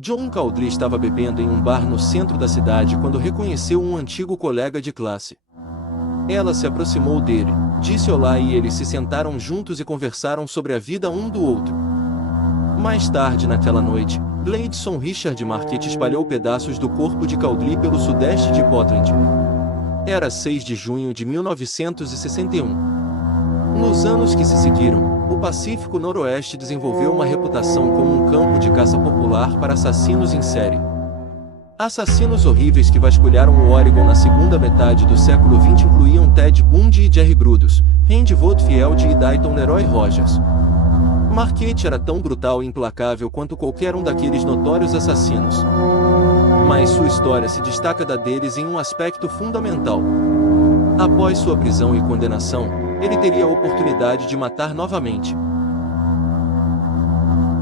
John Cowdery estava bebendo em um bar no centro da cidade quando reconheceu um antigo colega de classe. Ela se aproximou dele, disse olá e eles se sentaram juntos e conversaram sobre a vida um do outro. Mais tarde naquela noite, Gleidson Richard Marquette espalhou pedaços do corpo de Cowdery pelo sudeste de Portland. Era 6 de junho de 1961. Nos anos que se seguiram, o Pacífico Noroeste desenvolveu uma reputação como um campo de caça popular para assassinos em série. Assassinos horríveis que vasculharam o Oregon na segunda metade do século XX incluíam Ted Bundy e Jerry Brudos, Randy Woodfield e Dayton Leroy Rogers. Marquette era tão brutal e implacável quanto qualquer um daqueles notórios assassinos. Mas sua história se destaca da deles em um aspecto fundamental. Após sua prisão e condenação, ele teria a oportunidade de matar novamente.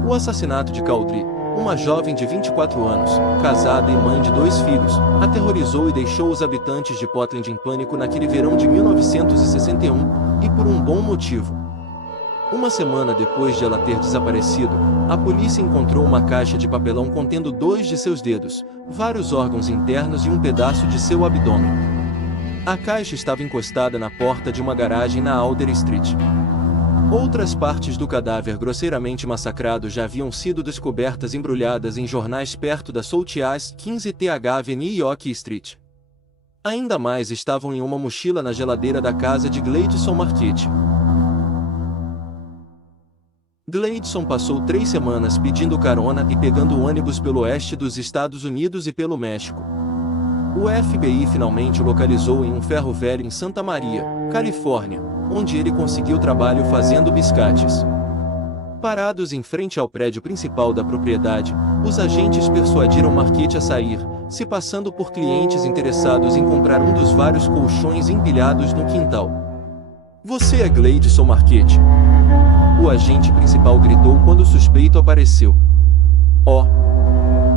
O assassinato de Cowdery, uma jovem de 24 anos, casada e mãe de 2 filhos, aterrorizou e deixou os habitantes de Portland em pânico naquele verão de 1961, e por um bom motivo. Uma semana depois de ela ter desaparecido, a polícia encontrou uma caixa de papelão contendo 2 de seus dedos, vários órgãos internos e um pedaço de seu abdômen. A caixa estava encostada na porta de uma garagem na Alder Street. Outras partes do cadáver grosseiramente massacrado já haviam sido descobertas embrulhadas em jornais perto da Southeast 15th Avenue e York Street. Ainda mais estavam em uma mochila na geladeira da casa de Gleidson Marquette. Gleidson passou 3 semanas pedindo carona e pegando ônibus pelo oeste dos Estados Unidos e pelo México. O FBI finalmente o localizou em um ferro velho em Santa Maria, Califórnia, onde ele conseguiu trabalho fazendo biscates. Parados em frente ao prédio principal da propriedade, os agentes persuadiram Marquette a sair, se passando por clientes interessados em comprar um dos vários colchões empilhados no quintal. "Você é Gleidson Marquette?" O agente principal gritou quando o suspeito apareceu. "Oh!"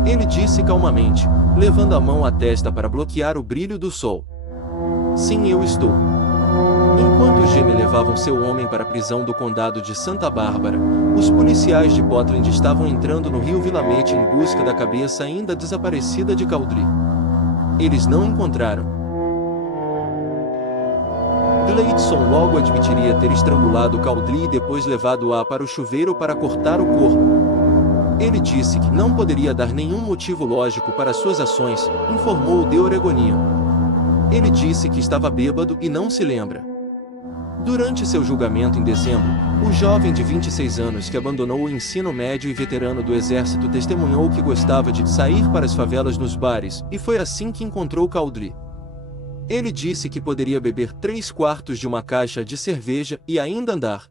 Ele disse calmamente, levando a mão à testa para bloquear o brilho do sol. "Sim, eu estou." Enquanto os Gêmeos levavam seu homem para a prisão do condado de Santa Bárbara, os policiais de Portland estavam entrando no rio Willamette em busca da cabeça ainda desaparecida de Cowdery. Eles não encontraram. Gleidson logo admitiria ter estrangulado Cowdery e depois levado-a para o chuveiro para cortar o corpo. Ele disse que não poderia dar nenhum motivo lógico para suas ações, informou o The Oregonian. Ele disse que estava bêbado e não se lembra. Durante seu julgamento em dezembro, o jovem de 26 anos que abandonou o ensino médio e veterano do exército testemunhou que gostava de sair para as favelas nos bares, e foi assim que encontrou Cowdery. Ele disse que poderia beber 3/4 de uma caixa de cerveja e ainda andar.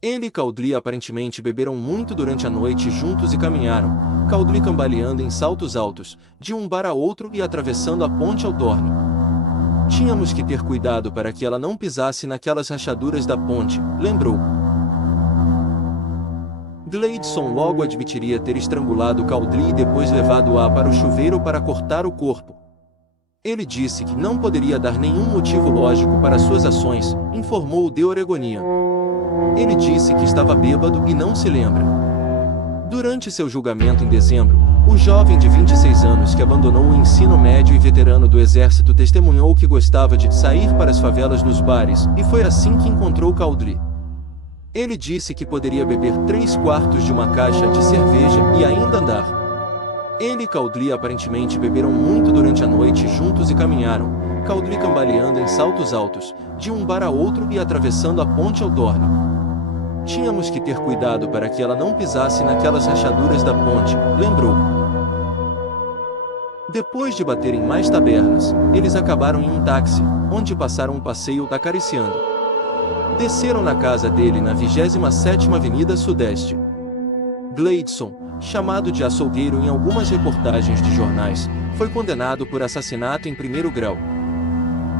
Ele e Cowdery aparentemente beberam muito durante a noite juntos e caminharam, Cowdery cambaleando em saltos altos, de um bar a outro e atravessando a ponte ao Torne. "Tínhamos que ter cuidado para que ela não pisasse naquelas rachaduras da ponte", lembrou. Gleidson logo admitiria ter estrangulado Cowdery e depois levado-a para o chuveiro para cortar o corpo. Ele disse que não poderia dar nenhum motivo lógico para suas ações, informou o The Oregonian. Ele disse que estava bêbado e não se lembra. Durante seu julgamento em dezembro, o jovem de 26 anos que abandonou o ensino médio e veterano do exército testemunhou que gostava de sair para as favelas nos bares, e foi assim que encontrou Cowdery. Ele disse que poderia beber 3/4 de uma caixa de cerveja e ainda andar. Ele e Cowdery aparentemente beberam muito durante a noite juntos e caminharam, Cowdery cambaleando em saltos altos, de um bar a outro e atravessando a ponte ao Torne. "Tínhamos que ter cuidado para que ela não pisasse naquelas rachaduras da ponte", lembrou. Depois de baterem mais tabernas, eles acabaram em um táxi, onde passaram um passeio acariciando. Desceram na casa dele na 27ª Avenida Sudeste. Gleidson, chamado de açougueiro em algumas reportagens de jornais, foi condenado por assassinato em 1º grau.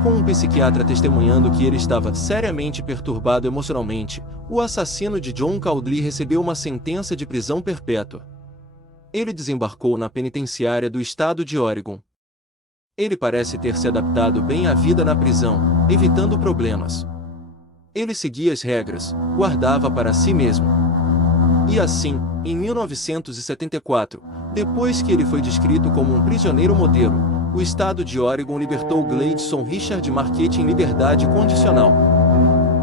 Com um psiquiatra testemunhando que ele estava seriamente perturbado emocionalmente, o assassino de John Cowdery recebeu uma sentença de prisão perpétua. Ele desembarcou na penitenciária do estado de Oregon. Ele parece ter se adaptado bem à vida na prisão, evitando problemas. Ele seguia as regras, guardava para si mesmo. E assim, em 1974, Depois que ele foi descrito como um prisioneiro modelo, o estado de Oregon libertou Gleidson Richard Marquette em liberdade condicional.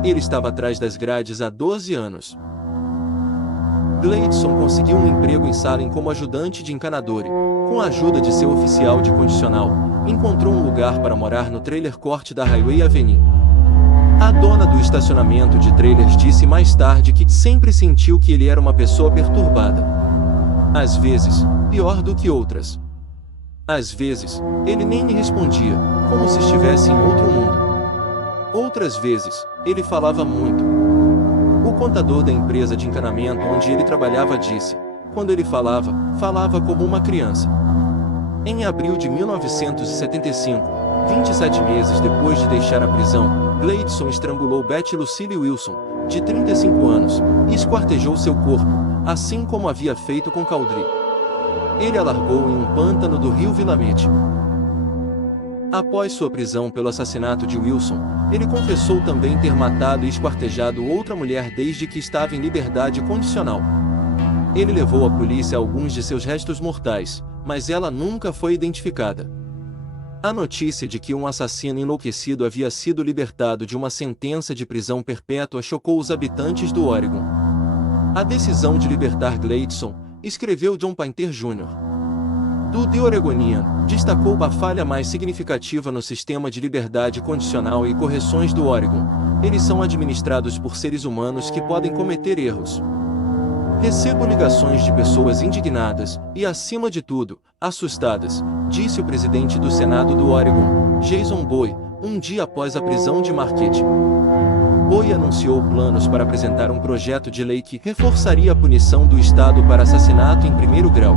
Ele estava atrás das grades há 12 anos. Gleidson conseguiu um emprego em Salem como ajudante de encanador e, com a ajuda de seu oficial de condicional, encontrou um lugar para morar no trailer court da Highway Avenue. A dona do estacionamento de trailers disse mais tarde que sempre sentiu que ele era uma pessoa perturbada. Às vezes, pior do que outras. Às vezes, ele nem me respondia, como se estivesse em outro mundo. Outras vezes, ele falava muito. O contador da empresa de encanamento onde ele trabalhava disse, quando ele falava, falava como uma criança. Em abril de 1975, 27 meses depois de deixar a prisão, Gleidson estrangulou Betty Lucille Wilson, de 35 anos, e esquartejou seu corpo, assim como havia feito com Caldry. Ele a largou em um pântano do rio Willamette. Após sua prisão pelo assassinato de Wilson, ele confessou também ter matado e esquartejado outra mulher desde que estava em liberdade condicional. Ele levou à polícia alguns de seus restos mortais, mas ela nunca foi identificada. A notícia de que um assassino enlouquecido havia sido libertado de uma sentença de prisão perpétua chocou os habitantes do Oregon. A decisão de libertar Gleidson, escreveu John Painter Jr. do The Oregonian, destacou a falha mais significativa no sistema de liberdade condicional e correções do Oregon. Eles são administrados por seres humanos que podem cometer erros. Recebo ligações de pessoas indignadas e, acima de tudo, assustadas, disse o presidente do Senado do Oregon, Jason Bowie, um dia após a prisão de Marquette. Bowie anunciou planos para apresentar um projeto de lei que reforçaria a punição do Estado para assassinato em primeiro grau.